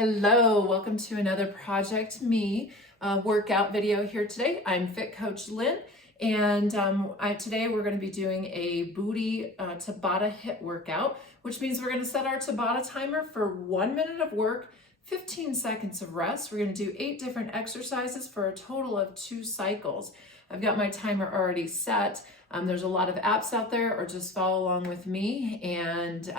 Hello, welcome to another Project Me workout video here today. I'm Fit Coach Lynn, and today we're going to be doing a booty Tabata HIIT workout, which means we're going to set our Tabata timer for 1 minute of work, 15 seconds of rest. We're going to do 8 different exercises for a total of 2 cycles. I've got my timer already set. There's a lot of apps out there, or just follow along with me and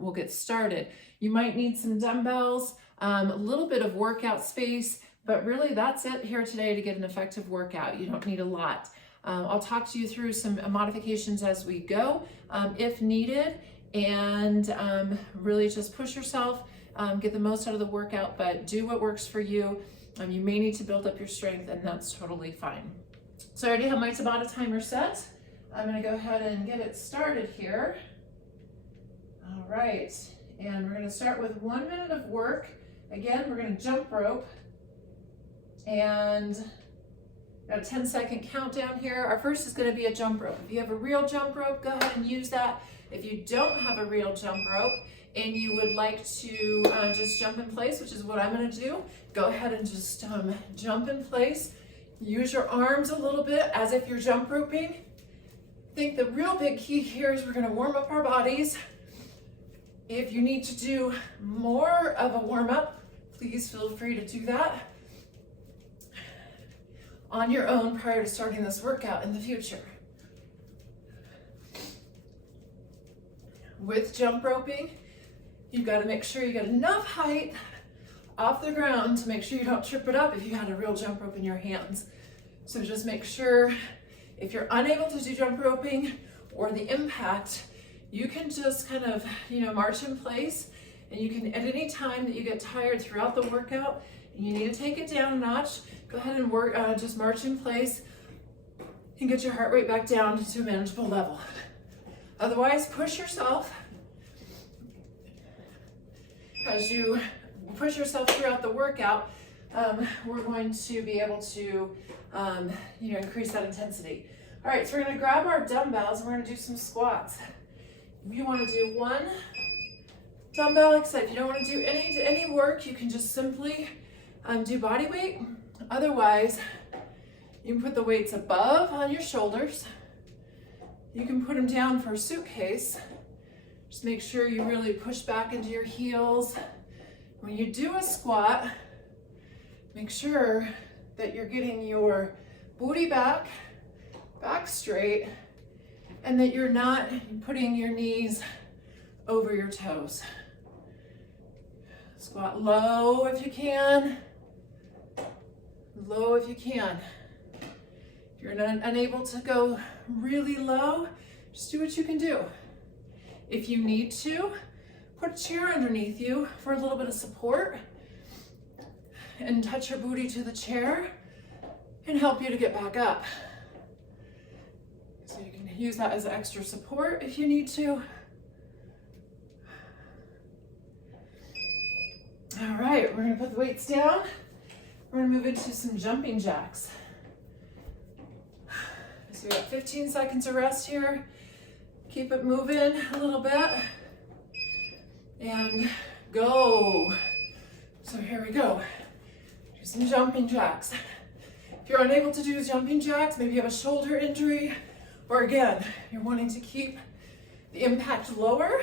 we'll get started. You might need some dumbbells, a little bit of workout space, but really that's it here today to get an effective workout. You don't need a lot. I'll talk to you through some modifications as we go, if needed, and really just push yourself, get the most out of the workout, but do what works for you. You may need to build up your strength, and that's totally fine. So I already have my Tabata timer set. I'm gonna go ahead and get it started here. All right, and we're gonna start with 1 minute of work. Again, we're gonna jump rope, and got a 10-second countdown here. Our first is gonna be a jump rope. If you have a real jump rope, go ahead and use that. If you don't have a real jump rope and you would like to just jump in place, which is what I'm gonna do, go ahead and just jump in place. Use your arms a little bit as if you're jump roping. I think the real big key here is we're gonna warm up our bodies. If you need to do more of a warm up, please feel free to do that on your own prior to starting this workout in the future. With jump roping, you've got to make sure you get enough height off the ground to make sure you don't trip it up if you had a real jump rope in your hands. So just make sure, if you're unable to do jump roping or the impact, you can just kind of, march in place, and you can, at any time that you get tired throughout the workout and you need to take it down a notch, go ahead and work, just march in place and get your heart rate back down to a manageable level. Otherwise, push yourself. As you push yourself throughout the workout, we're going to be able to, increase that intensity. All right, so we're gonna grab our dumbbells and we're gonna do some squats. If you wanna do 1 dumbbell, like I said, if you don't wanna do any work, you can just simply do body weight. Otherwise, you can put the weights above on your shoulders. You can put them down for a suitcase. Just make sure you really push back into your heels. When you do a squat, make sure that you're getting your booty back straight, and that you're not putting your knees over your toes. Squat low if you can. Low if you can. If you're unable to go really low, just do what you can do. If you need to, put a chair underneath you for a little bit of support, and touch your booty to the chair and help you to get back up. So you can use that as extra support if you need to. All right, we're gonna put the weights down. We're gonna move into some jumping jacks. So we got 15 seconds of rest here. Keep it moving a little bit. And go. So here we go. Do some jumping jacks. If you're unable to do jumping jacks, maybe you have a shoulder injury, or again, you're wanting to keep the impact lower,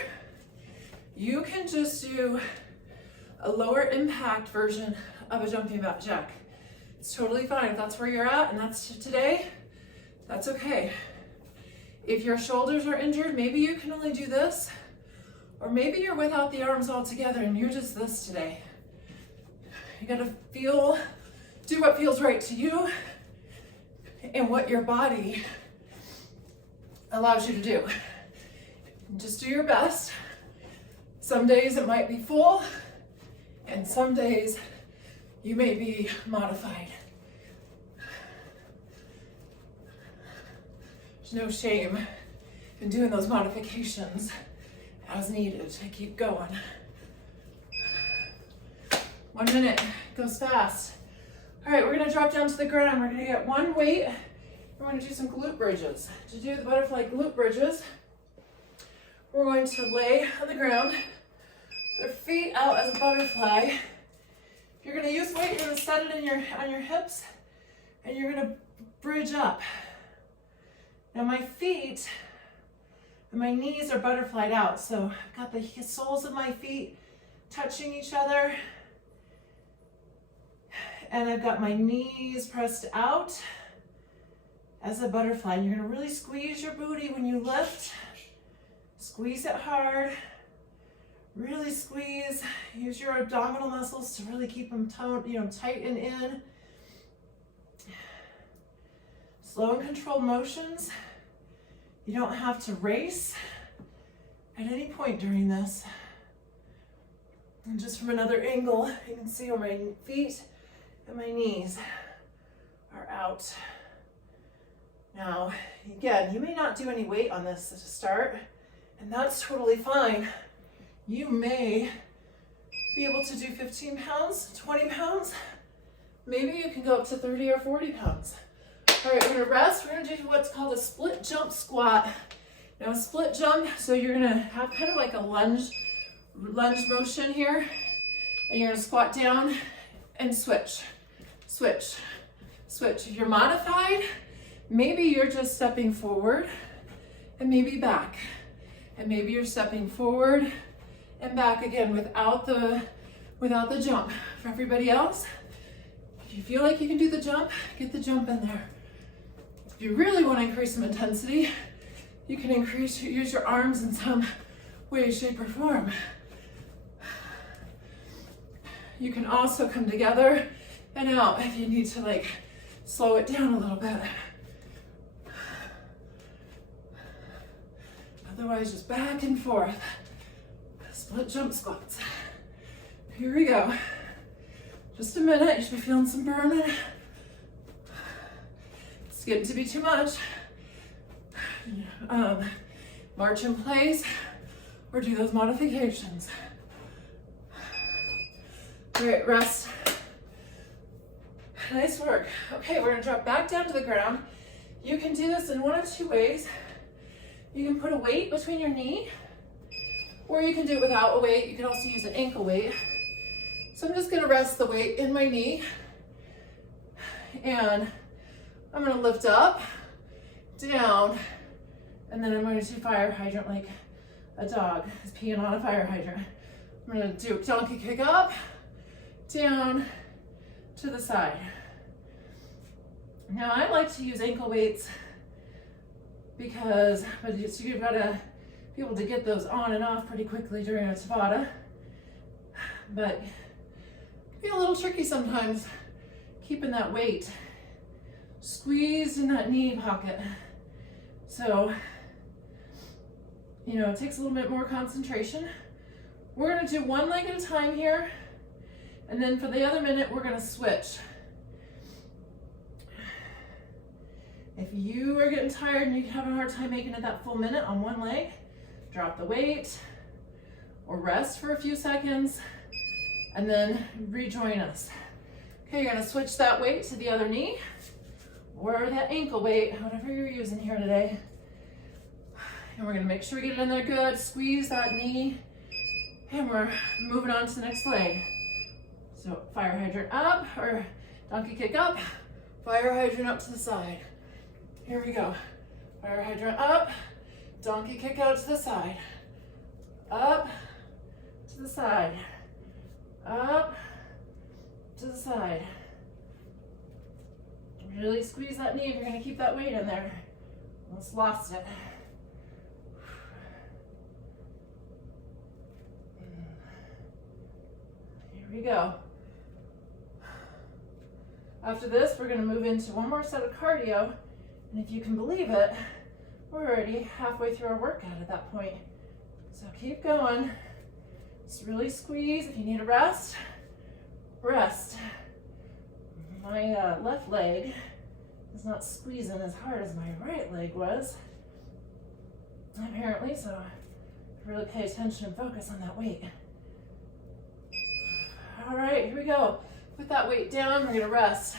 you can just do a lower impact version of a jumping jack. It's totally fine if that's where you're at and that's today, that's okay. If your shoulders are injured, maybe you can only do this, or maybe you're without the arms altogether and you're just this today. You gotta do what feels right to you and what your body allows you to do. Just do your best. Some days it might be full, and some days you may be modified. There's no shame in doing those modifications as needed to keep going. 1 minute, goes fast. All right, we're gonna drop down to the ground. We're gonna get 1 weight. We're gonna do some glute bridges. To do the butterfly glute bridges, we're going to lay on the ground, put our feet out as a butterfly, You're gonna use weight, you're gonna set it on your hips, and you're gonna bridge up. Now my feet and my knees are butterflied out, so I've got the soles of my feet touching each other, and I've got my knees pressed out as a butterfly. And you're gonna really squeeze your booty when you lift. Squeeze it hard, really squeeze. Use your abdominal muscles to really keep them toned, tight and in. Slow and controlled motions. You don't have to race at any point during this. And just from another angle, you can see where my feet and my knees are out. Now, again, you may not do any weight on this to start, and that's totally fine. You may be able to do 15 pounds, 20 pounds. Maybe you can go up to 30 or 40 pounds. All right, we're gonna rest. We're gonna do what's called a split jump squat. Now a split jump, so you're gonna have kind of like a lunge motion here, and you're gonna squat down and switch, switch, switch. If you're modified, maybe you're just stepping forward and maybe back, and maybe you're stepping forward and back again without the jump. For everybody else, if you feel like you can do the jump, get the jump in there. If you really want to increase some intensity, you can use your arms in some way, shape, or form. You can also come together and out if you need to slow it down a little bit. Otherwise, just back and forth. Split jump squats. Here we go. Just a minute, you should be feeling some burning. It's getting to be too much. March in place or do those modifications. All right, rest. Nice work. Okay, we're gonna drop back down to the ground. You can do this in one of two ways. You can put a weight between your knee, or you can do it without a weight. You can also use an ankle weight. So I'm just gonna rest the weight in my knee, and I'm gonna lift up, down, and then I'm going to fire hydrant like a dog is peeing on a fire hydrant. I'm gonna do donkey kick up, down, to the side. Now I like to use ankle weights because you've got to be able to get those on and off pretty quickly during a Tabata. But it can be a little tricky sometimes keeping that weight squeezed in that knee pocket. So, it takes a little bit more concentration. We're gonna do one leg at a time here, and then for the other minute, we're gonna switch. If you are getting tired and you're having a hard time making it that full minute on one leg, drop the weight or rest for a few seconds and then rejoin us. Okay, you're gonna switch that weight to the other knee or that ankle weight, whatever you're using here today. And we're gonna make sure we get it in there good, squeeze that knee, and we're moving on to the next leg. So fire hydrant up or donkey kick up, fire hydrant up to the side. Here we go. Fire hydrant up, donkey kick out to the side. Up, to the side. Up, to the side. Really squeeze that knee if you're gonna keep that weight in there. Almost lost it. Here we go. After this, we're gonna move into one more set of cardio. And if you can believe it, we're already halfway through our workout at that point. So keep going. Just really squeeze. If you need a rest, rest. My left leg is not squeezing as hard as my right leg was, apparently, so really pay attention and focus on that weight. All right, here we go. Put that weight down, we're gonna rest.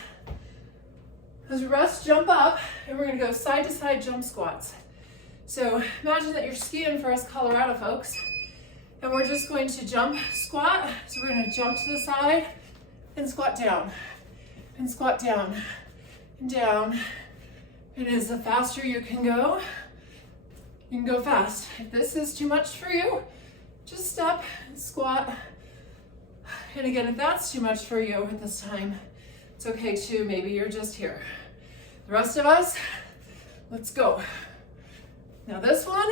As we rest, jump up, and we're gonna go side to side jump squats. So imagine that you're skiing for us Colorado folks, and we're just going to jump squat. So we're gonna jump to the side, and squat down, and squat down, and down. And as the faster you can go fast. If this is too much for you, just step and squat. And again, if that's too much for you at this time, it's okay too. Maybe you're just here. The rest of us, let's go. Now this one,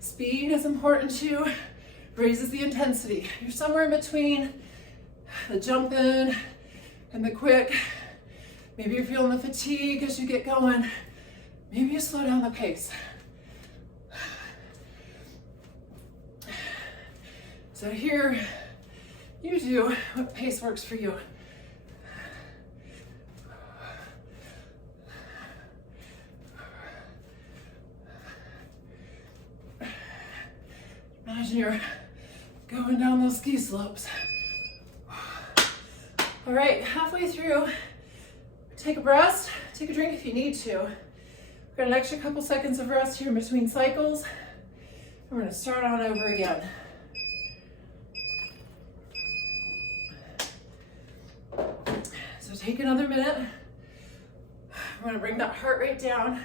speed is important too. Raises the intensity. You're somewhere in between the jumping and the quick. Maybe you're feeling the fatigue as you get going. Maybe you slow down the pace. So here, you do what pace works for you. Imagine you're going down those ski slopes. All right, halfway through, take a rest, take a drink if you need to. We've got an extra couple seconds of rest here in between cycles. We're gonna start on over again. So take another minute. We're gonna bring that heart rate down.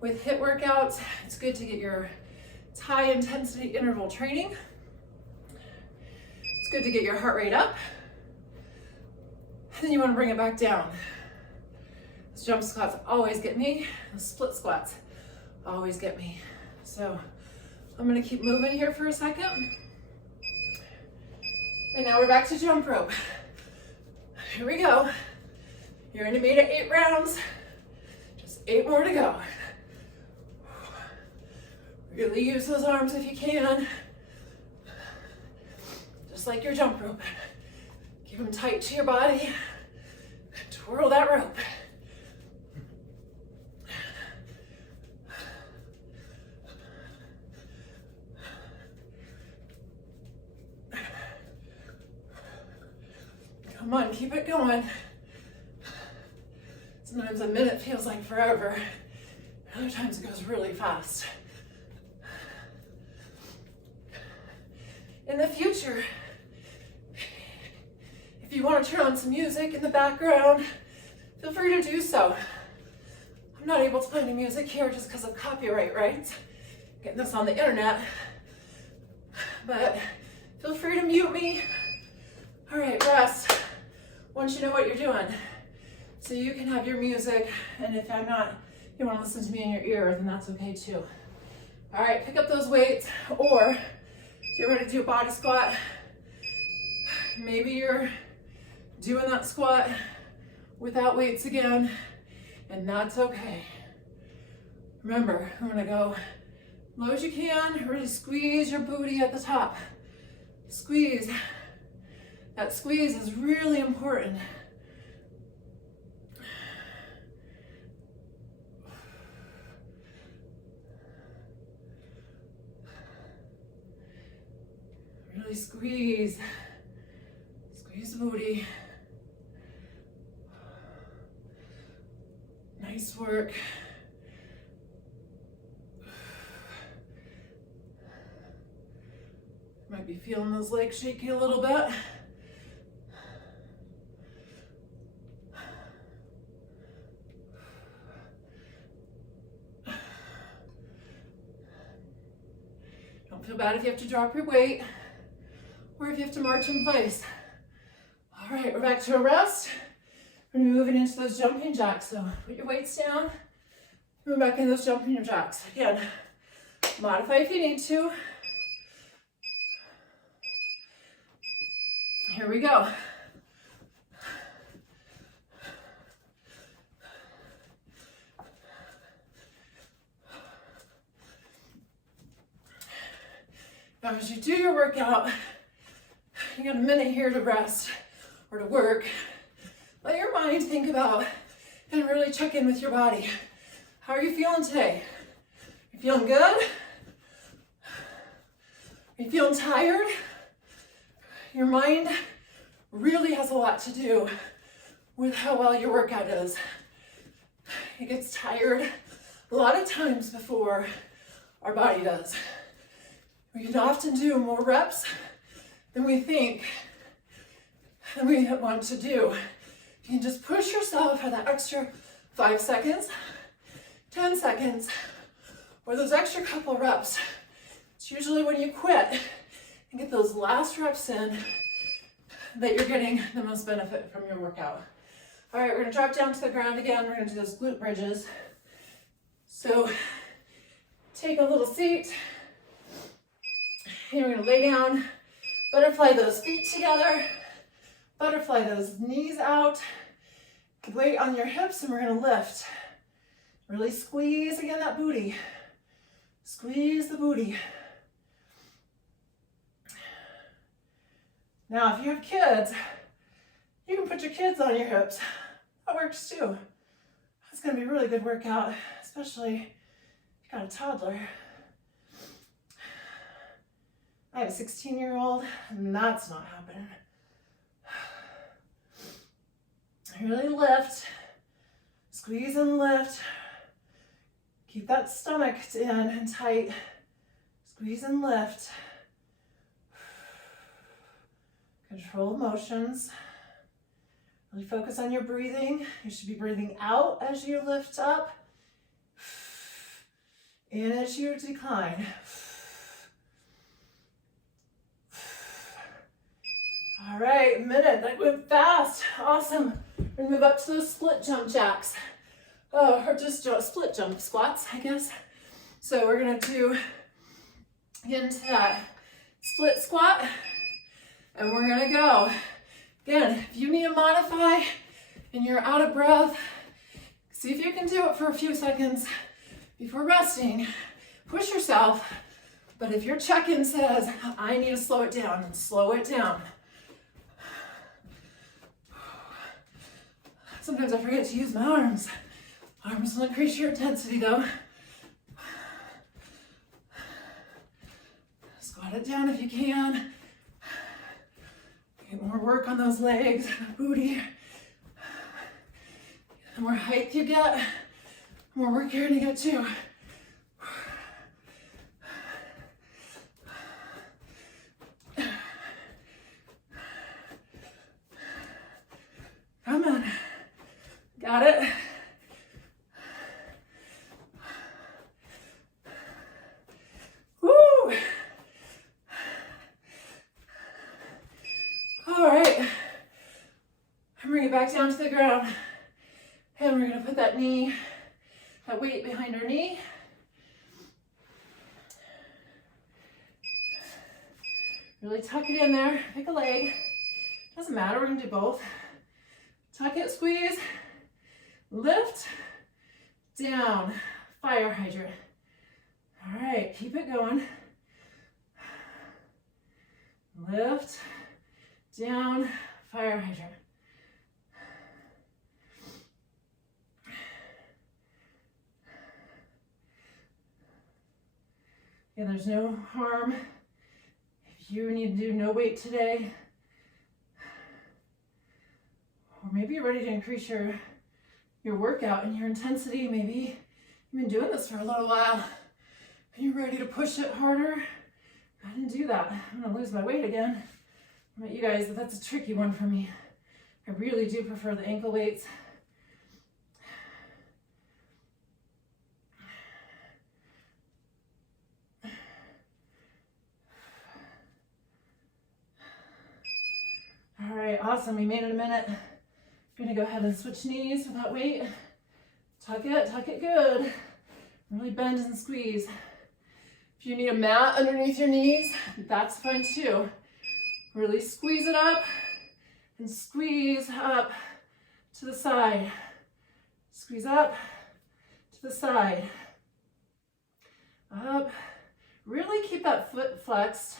With HIIT workouts, it's good to get your high intensity interval training. It's good to get your heart rate up. Then you want to bring it back down. Those jump squats always get me. Those split squats always get me. So I'm going to keep moving here for a second. And now we're back to jump rope. Here we go. You're only made it 8 rounds. Just 8 more to go. Really use those arms if you can. Just like your jump rope. Keep them tight to your body. Twirl that rope. Come on, keep it going. Sometimes a minute feels like forever. Other times it goes really fast. In the future, if you want to turn on some music in the background, feel free to do so. I'm not able to play any music here just because of copyright rights. Getting this on the internet. But feel free to mute me. All right, rest. Once you know what you're doing. So you can have your music, and if I'm not, you want to listen to me in your ear, then that's okay too. All right, pick up those weights, or get ready to do a body squat. Maybe you're doing that squat without weights again, and that's okay. Remember, I'm gonna go low as you can, really squeeze your booty at the top. Squeeze. That squeeze is really important. Really squeeze. Squeeze the booty. Nice work. Might be feeling those legs shaky a little bit. Don't feel bad if you have to drop your weight or if you have to march in place. All right, we're back to a rest. We're moving into those jumping jacks. So put your weights down, move back into those jumping jacks. Again, modify if you need to. Here we go. Now as you do your workout, you got a minute here to rest or to work. Let your mind think about and really check in with your body. How are you feeling today? You feeling good? Are you feeling tired? Your mind really has a lot to do with how well your workout is. It gets tired a lot of times before our body does. We can often do more reps than we think. And we want to do, you can just push yourself for that extra 5 seconds, 10 seconds, or those extra couple reps. It's usually when you quit and get those last reps in that you're getting the most benefit from your workout. All right, we're gonna drop down to the ground again. We're gonna do those glute bridges. So take a little seat. And you're gonna lay down, butterfly those feet together, butterfly those knees out, weight on your hips, and we're gonna lift. Really squeeze again that booty. Squeeze the booty. Now, if you have kids, you can put your kids on your hips. That works too. That's gonna be a really good workout, especially if you got a toddler. I have a 16-year-old, and that's not happening. Really lift, squeeze and lift. Keep that stomach in and tight. Squeeze and lift. Controlled motions. Really focus on your breathing. You should be breathing out as you lift up, in as you decline. All right, minute. That went fast. Awesome. We're gonna move up to those split jump jacks. Oh, or just split jump squats, I guess. So we're gonna do into that split squat, and we're gonna go. Again, if you need to modify and you're out of breath, see if you can do it for a few seconds before resting. Push yourself, but if your check-in says, I need to slow it down, then slow it down. Sometimes I forget to use my arms. Arms will increase your intensity though. Squat it down if you can. Get more work on those legs, booty. The more height you get, the more work you're gonna get too. Come on. Got it? Woo! All right. And bring it back down to the ground. And we're gonna put that weight behind our knee. Really tuck it in there. Pick a leg. Doesn't matter, we're gonna do both. Tuck it, squeeze. Lift, down, fire hydrant. All right, keep it going. Lift, down, fire hydrant. Yeah, there's no harm if you need to do no weight today, or maybe you're ready to increase your workout and your intensity. Maybe you've been doing this for a little while and you're ready to push it harder. I didn't do that. I'm gonna lose my weight again. I bet you guys that's a tricky one for me. I really do prefer the ankle weights. All right, awesome. We made it a minute. Gonna go ahead and switch knees with that weight. Tuck it good. Really bend and squeeze. If you need a mat underneath your knees, that's fine too. Really squeeze it up and squeeze up to the side. Squeeze up to the side. Up. Really keep that foot flexed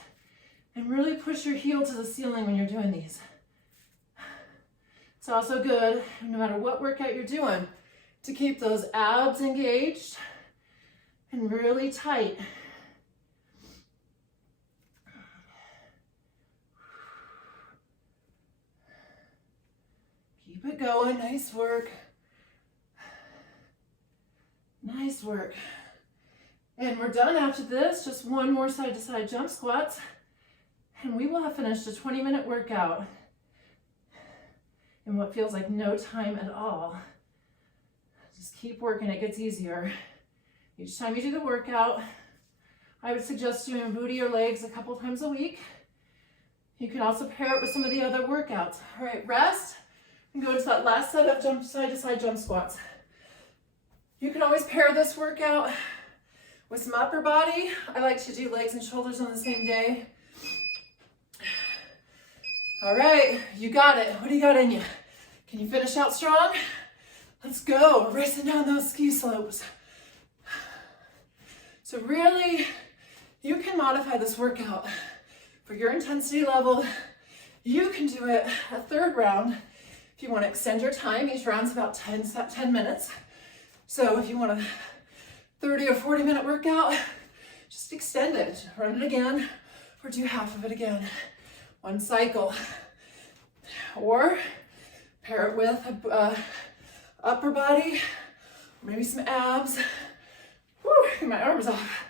and really push your heel to the ceiling when you're doing these. It's also good, no matter what workout you're doing, to keep those abs engaged and really tight. Keep it going, nice work. Nice work. And we're done after this, just one more side to side jump squats, and we will have finished a 20-minute workout. in what feels like no time at all. Just keep working, it gets easier. Each time you do the workout, I would suggest doing booty or legs a couple times a week. You can also pair it with some of the other workouts. All right, rest and go into that last set of side to side jump squats. You can always pair this workout with some upper body. I like to do legs and shoulders on the same day. All right, you got it. What do you got in you? Can you finish out strong? Let's go. We're racing down those ski slopes. So really, you can modify this workout for your intensity level. You can do it a third round if you want to extend your time. Each round's about 10 minutes. So if you want a 30 or 40 minute workout, just extend it. Run it again or do half of it again. One cycle. Or pair it with upper body, maybe some abs. Whew, get my arms off.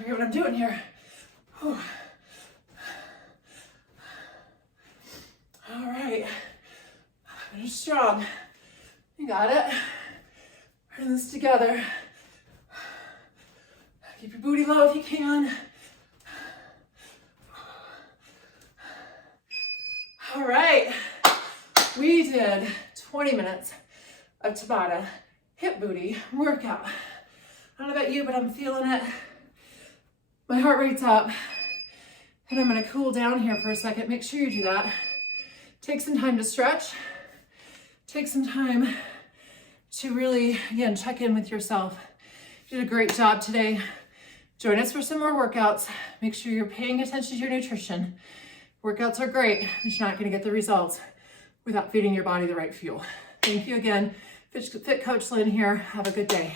You know what I'm doing here. Whew. All right, finish strong. You got it. We're in this together. Keep your booty low if you can. All right, we did 20 minutes of Tabata hip booty workout. I don't know about you, but I'm feeling it. My heart rate's up, and I'm gonna cool down here for a second. Make sure you do that. Take some time to stretch. Take some time to really, again, check in with yourself. You did a great job today. Join us for some more workouts. Make sure you're paying attention to your nutrition. Workouts are great, but you're not gonna get the results without feeding your body the right fuel. Thank you again. Fit Coach Lynn here. Have a good day.